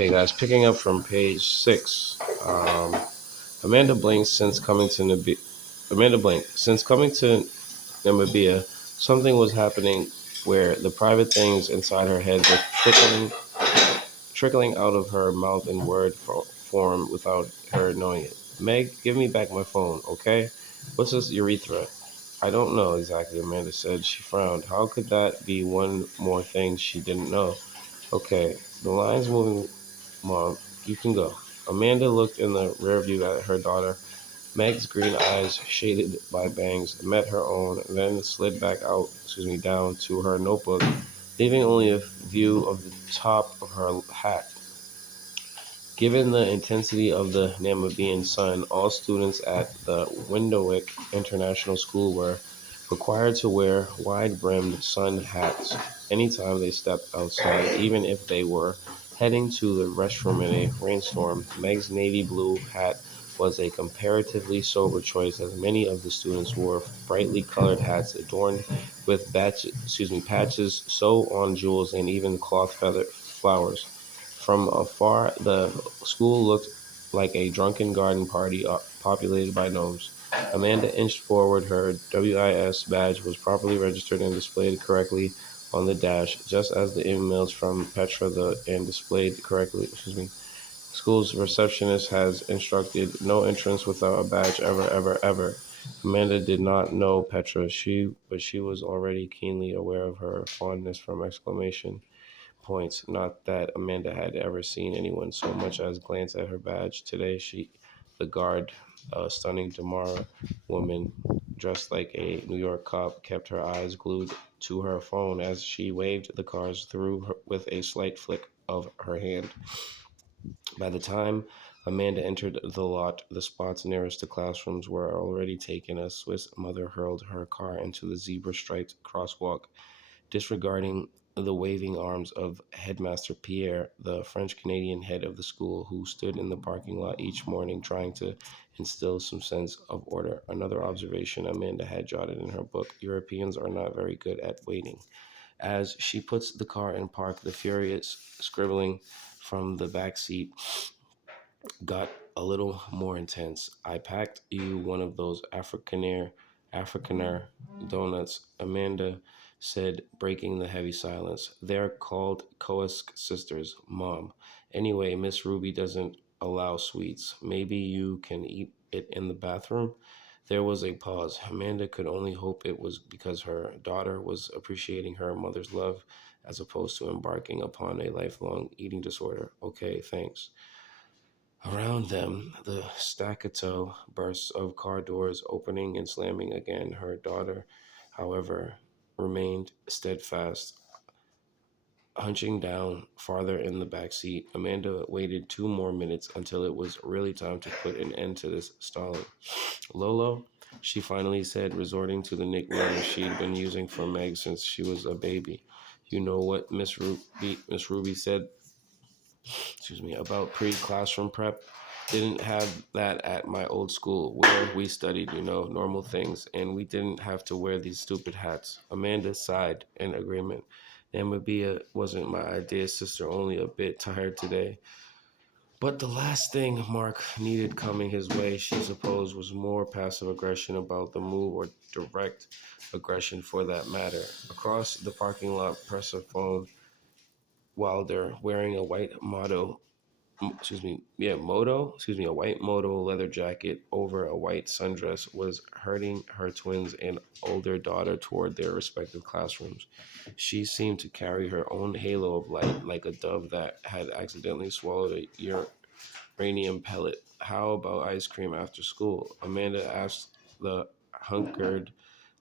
Okay, guys, picking up from page 6. Amanda Blank since coming to Amanda Blank since coming to Namibia, something was happening where the private things inside her head were trickling out of her mouth in form without her knowing it. Meg, give me back my phone, okay? What's this urethra? I don't know exactly, Amanda said. She frowned. How could that be one more thing she didn't know? Okay, the line's moving, Mom. You can go. Amanda looked in the rearview at her daughter. Meg's green eyes, shaded by bangs, met her own, then slid down to her notebook, leaving only a view of the top of her hat. Given the intensity of the Namibian sun, all students at the Windhoek International School were required to wear wide-brimmed sun hats anytime they stepped outside, even if they were heading to the restroom in a rainstorm. Meg's navy blue hat was a comparatively sober choice, as many of the students wore brightly colored hats adorned with patches, sew-on jewels, and even cloth feather flowers. From afar, the school looked like a drunken garden party populated by gnomes. Amanda inched forward. Her WIS badge was properly registered and displayed correctly on the dash, just as the emails from Petra and displayed correctly. School's receptionist has instructed no entrance without a badge ever, ever, ever. Amanda did not know Petra, but she was already keenly aware of her fondness from exclamation points. Not that Amanda had ever seen anyone so much as glance at her badge. Today, the guard, a stunning Damara woman dressed like a New York cop, kept her eyes glued to her phone as she waved the cars through with a slight flick of her hand. By the time Amanda entered the lot, the spots nearest to classrooms were already taken. A Swiss mother hurled her car into the zebra-striped crosswalk, disregarding the waving arms of Headmaster Pierre, the French-Canadian head of the school, who stood in the parking lot each morning trying to instill some sense of order. Another observation Amanda had jotted in her book: Europeans are not very good at waiting. As she puts the car in park, the furious scribbling from the back seat got a little more intense. I packed you one of those Afrikaner donuts, Amanda said, breaking the heavy silence. They're called Koisk sisters, Mom. Anyway, Miss Ruby doesn't allow sweets. Maybe you can eat it in the bathroom? There was a pause. Amanda could only hope it was because her daughter was appreciating her mother's love as opposed to embarking upon a lifelong eating disorder. Okay, thanks. Around them, the staccato bursts of car doors opening and slamming again. Her daughter, however, remained steadfast, hunching down farther in the back seat. Amanda waited 2 more minutes until it was really time to put an end to this stalling. Lolo, she finally said, resorting to the nickname she'd been using for Meg since she was a baby. You know what Miss Ruby said about pre-classroom prep. Didn't have that at my old school where we studied, normal things, and we didn't have to wear these stupid hats. Amanda sighed in agreement. Namibia wasn't my idea, sister, only a bit tired today. But the last thing Mark needed coming his way, she supposed, was more passive aggression about the move, or direct aggression for that matter. Across the parking lot, press a phone while they're wearing a white a white moto leather jacket over a white sundress was herding her twins and older daughter toward their respective classrooms. She seemed to carry her own halo of light like a dove that had accidentally swallowed a uranium pellet. How about ice cream after school? Amanda asked the hunkered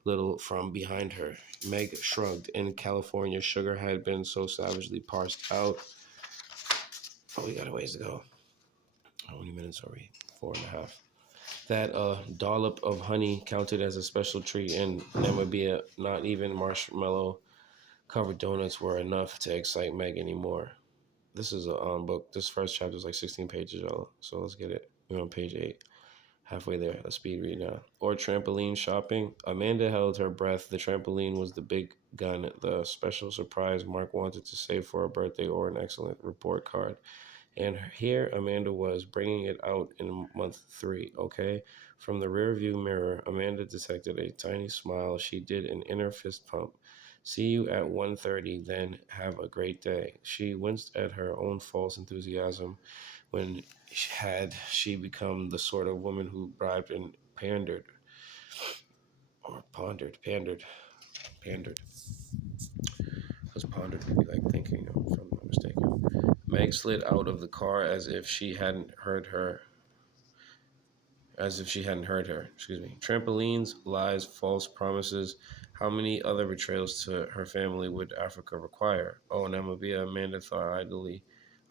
little from behind her. Meg shrugged. In California, sugar had been so savagely parsed out. Oh, we got a ways to go. How many minutes are we? 4.5. That dollop of honey counted as a special treat in Namibia. Not even marshmallow covered donuts were enough to excite Meg anymore. This is a book. This first chapter is like 16 pages, y'all. So let's get it. We're on page 8. Halfway there. Let's speed read now. Or trampoline shopping. Amanda held her breath. The trampoline was the big gun, the special surprise Mark wanted to save for a birthday or an excellent report card. And here Amanda was, bringing it out in month 3, okay? From the rearview mirror, Amanda detected a tiny smile. She did an inner fist pump. See you at 1:30, then have a great day. She winced at her own false enthusiasm. When had she become the sort of woman who bribed and pandered, or pandered. Because pondered could be like thinking, if I'm not mistaken. Meg slid out of the car as if she hadn't heard her. Excuse me. Trampolines, lies, false promises. How many other betrayals to her family would Africa require? Oh, Namibia, Amanda thought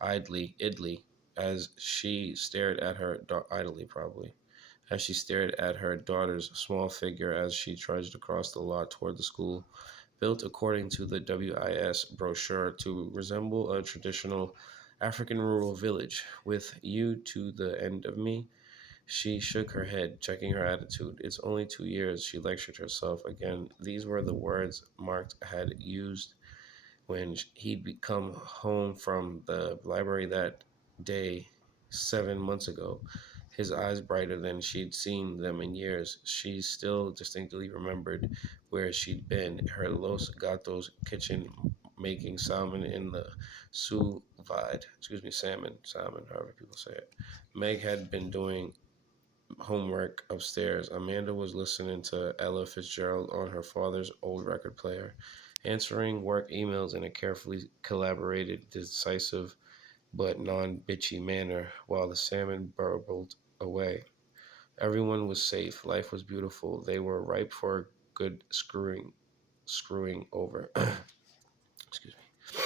idly, as she stared at her idly, probably, as she stared at her daughter's small figure as she trudged across the lot toward the school, built according to the WIS brochure to resemble a traditional African rural village, with you to the end of me. She shook her head, checking her attitude. It's only 2 years, she lectured herself again. These were the words Mark had used when he'd come home from the library that day 7 months ago, his eyes brighter than she'd seen them in years. She still distinctly remembered where she'd been, her Los Gatos kitchen, making salmon in the sous vide. Excuse me, salmon, however people say it. Meg had been doing homework upstairs. Amanda was listening to Ella Fitzgerald on her father's old record player, answering work emails in a carefully collaborated, decisive, but non-bitchy manner while the salmon burbled away. Everyone was safe. Life was beautiful. They were ripe for a good screwing over. Excuse me.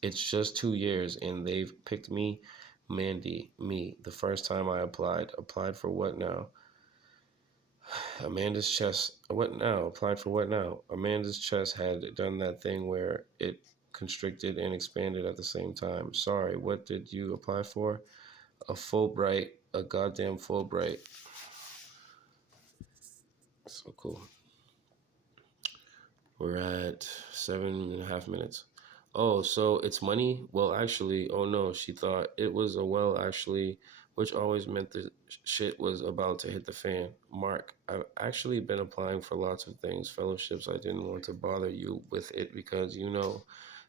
It's just 2 years, and they've picked me, Mandy, me, the first time I applied. Applied for what now? Amanda's chest. What now? Applied for what now? Amanda's chest had done that thing where it constricted and expanded at the same time. Sorry, what did you apply for? A Fulbright, a goddamn Fulbright. So cool. We're at 7.5 minutes. Oh, so it's money? Well, actually, oh no, she thought it was a well, actually, which always meant the shit was about to hit the fan. Mark, I've actually been applying for lots of things, fellowships. I didn't want to bother you with it because,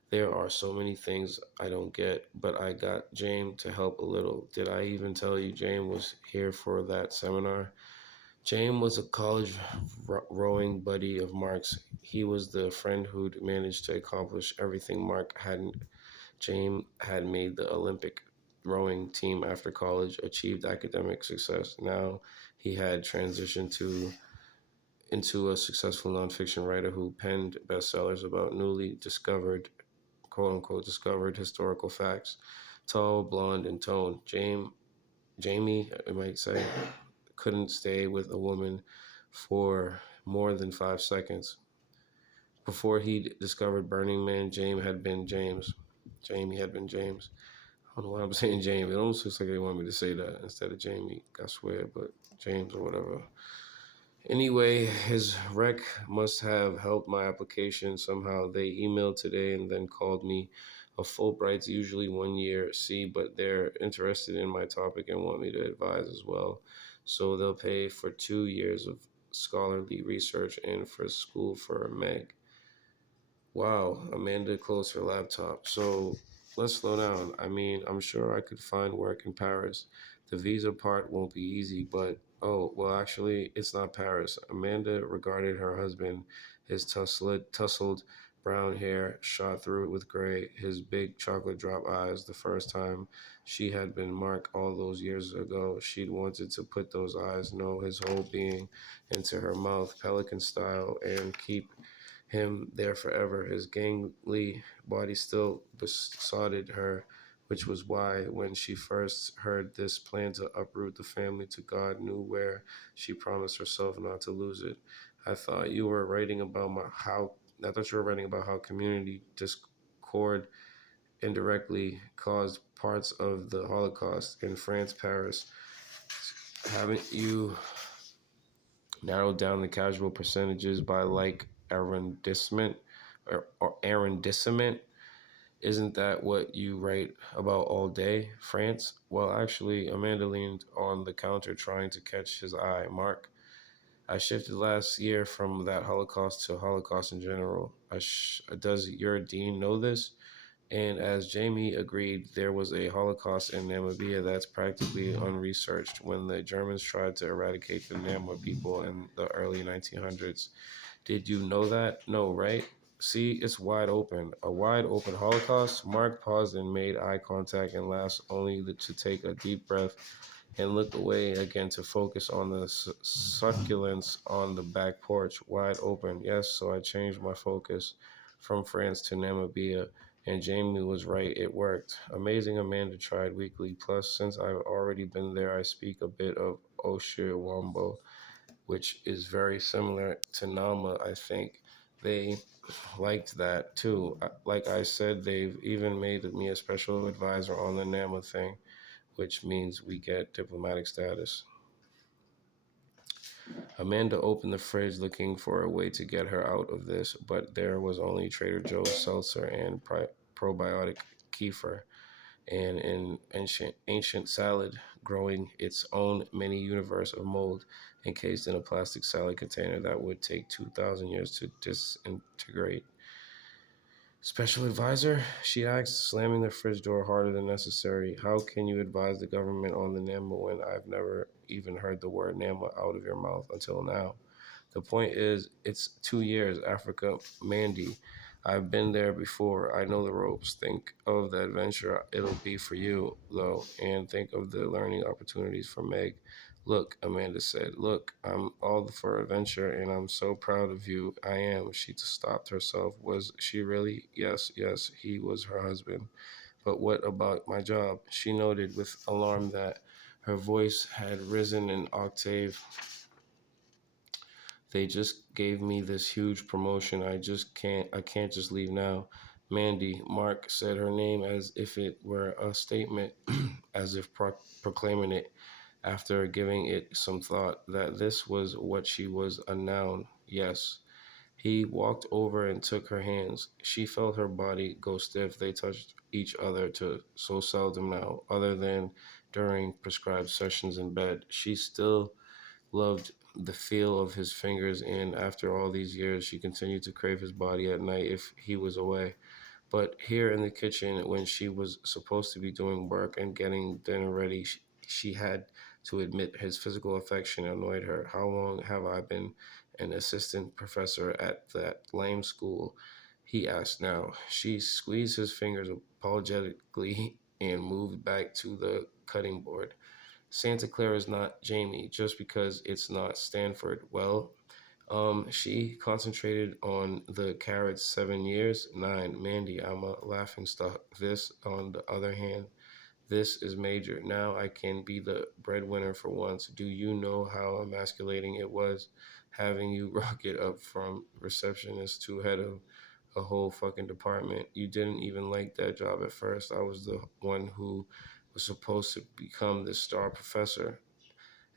there are so many things I don't get, but I got James to help a little. Did I even tell you James was here for that seminar? James was a college rowing buddy of Mark's. He was the friend who'd managed to accomplish everything Mark hadn't. James had made the Olympic rowing team after college, achieved academic success. Now he had transitioned into a successful nonfiction writer who penned bestsellers about newly discovered, quote unquote, discovered historical facts. Tall, blonde, and toned. Jamie, I might say, couldn't stay with a woman for more than 5 seconds. Before he discovered Burning Man, Jamie had been James. Jamie had been James. I don't know why I'm saying Jamie. It almost looks like they want me to say that instead of Jamie. I swear, but James or whatever. Anyway, his rec must have helped my application somehow. They emailed today and then called me. A Fulbright's usually 1 year, see, but they're interested in my topic and want me to advise as well. So they'll pay for 2 years of scholarly research and for school for Meg. Wow, Amanda closed her laptop. So let's slow down. I mean, I'm sure I could find work in Paris. The visa part won't be easy, but oh, well, actually, it's not Paris. Amanda regarded her husband, his tousled brown hair shot through it with gray, his big chocolate drop eyes. The first time she had been Mark all those years ago, she'd wanted to put those eyes, no, his whole being, into her mouth, pelican style, and keep him there forever. His gangly body still besotted her, which was why, when she first heard this plan to uproot the family to God knew where, she promised herself not to lose it. I thought you were writing about I thought you were writing about how community discord indirectly caused parts of the Holocaust in France, Paris. Haven't you narrowed down the casual percentages by like arrondissement or arrondissement? Isn't that what you write about all day, France? Well, actually, Amanda leaned on the counter trying to catch his eye. Mark, I shifted last year from that Holocaust to Holocaust in general. Does your dean know this? And as Jamie agreed, there was a Holocaust in Namibia that's practically unresearched. When the Germans tried to eradicate the Nama people in the early 1900s, did you know that? No, right? See, it's wide open. A wide open Holocaust. Mark paused and made eye contact and laughed, only to take a deep breath and look away again to focus on the succulents on the back porch, wide open. Yes, so I changed my focus from France to Namibia, and Jamie was right. It worked. Amazing. Amanda tried weekly. Plus, since I've already been there, I speak a bit of Oshiwambo, which is very similar to Nama, I think. They liked that too. Like I said, they've even made me a special advisor on the Nama thing, which means we get diplomatic status. Amanda opened the fridge looking for a way to get her out of this, but there was only Trader Joe's seltzer and probiotic kefir and an ancient salad growing its own mini universe of mold encased in a plastic salad container that would take 2,000 years to disintegrate. Special advisor? She asked, slamming the fridge door harder than necessary. How can you advise the government on the NAMA when I've never even heard the word NAMA out of your mouth until now? The point is, it's 2 years, Africa, Mandy. I've been there before. I know the ropes. Think of the adventure it'll be for you, though, and think of the learning opportunities for Meg. Look, Amanda said, look, I'm all for adventure, and I'm so proud of you. I am. She stopped herself. Was she really? Yes, yes, he was her husband. But what about my job? She noted with alarm that her voice had risen an octave. They just gave me this huge promotion. I can't just leave now. Mandy, Mark said her name as if it were a statement, as if proclaiming it after giving it some thought that this was what she was, a noun. Yes. He walked over and took her hands. She felt her body go stiff. They touched each other to so seldom now, other than during prescribed sessions in bed. She still loved the feel of his fingers, and after all these years, she continued to crave his body at night if he was away. But here in the kitchen, when she was supposed to be doing work and getting dinner ready, she had to admit his physical affection annoyed her. How long have I been an assistant professor at that lame school? He asked now. She squeezed his fingers apologetically and moved back to the cutting board. Santa Clara is not Jamie just because it's not Stanford. Well, she concentrated on the carrots 7 years. 9. Mandy, I'm a laughing stock. This, on the other hand, this is major. Now I can be the breadwinner for once. Do you know how emasculating it was having you rocket up from receptionist to head of a whole fucking department? You didn't even like that job at first. I was the one who was supposed to become the star professor.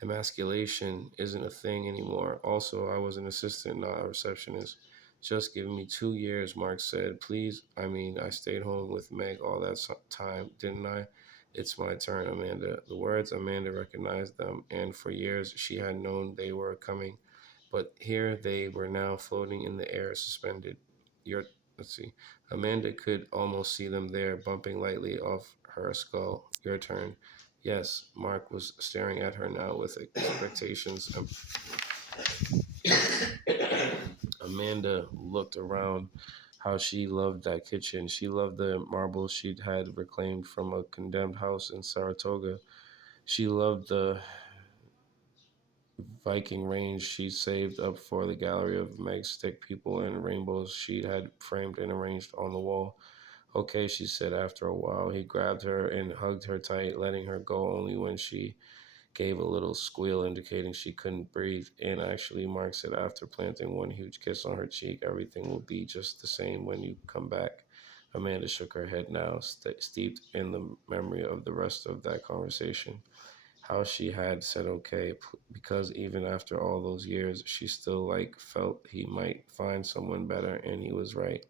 Emasculation isn't a thing anymore. Also, I was an assistant, not a receptionist. Just give me 2 years, Mark said. Please, I mean, I stayed home with Meg all that time, didn't I? It's my turn, Amanda. The words, Amanda recognized them, and for years she had known they were coming. But here they were now floating in the air, suspended. Your, let's see. Amanda could almost see them there, bumping lightly off her skull. Your turn. Yes, Mark was staring at her now with expectations. Amanda looked around how she loved that kitchen. She loved the marbles she'd had reclaimed from a condemned house in Saratoga. She loved the Viking range she saved up for the gallery of Meg's stick people and rainbows she had framed and arranged on the wall. Okay, she said after a while. He grabbed her and hugged her tight, letting her go only when she gave a little squeal indicating she couldn't breathe. And actually, Mark said after planting one huge kiss on her cheek, everything will be just the same when you come back. Amanda shook her head now, steeped in the memory of the rest of that conversation. How she had said okay, because even after all those years, she still felt he might find someone better, and he was right.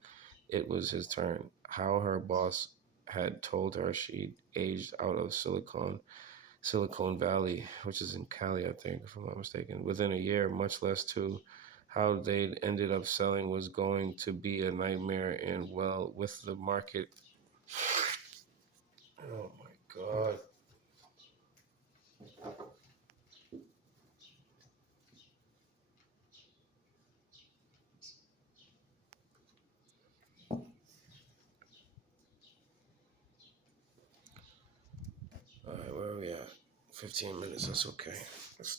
It was his turn. how her boss had told her she'd aged out of Silicon Valley, which is in Cali, I think, if I'm not mistaken, within a year, much less two. How they ended up selling was going to be a nightmare, and well, with the market. Oh my God. All right, where are we at? 15 minutes, that's okay. Let's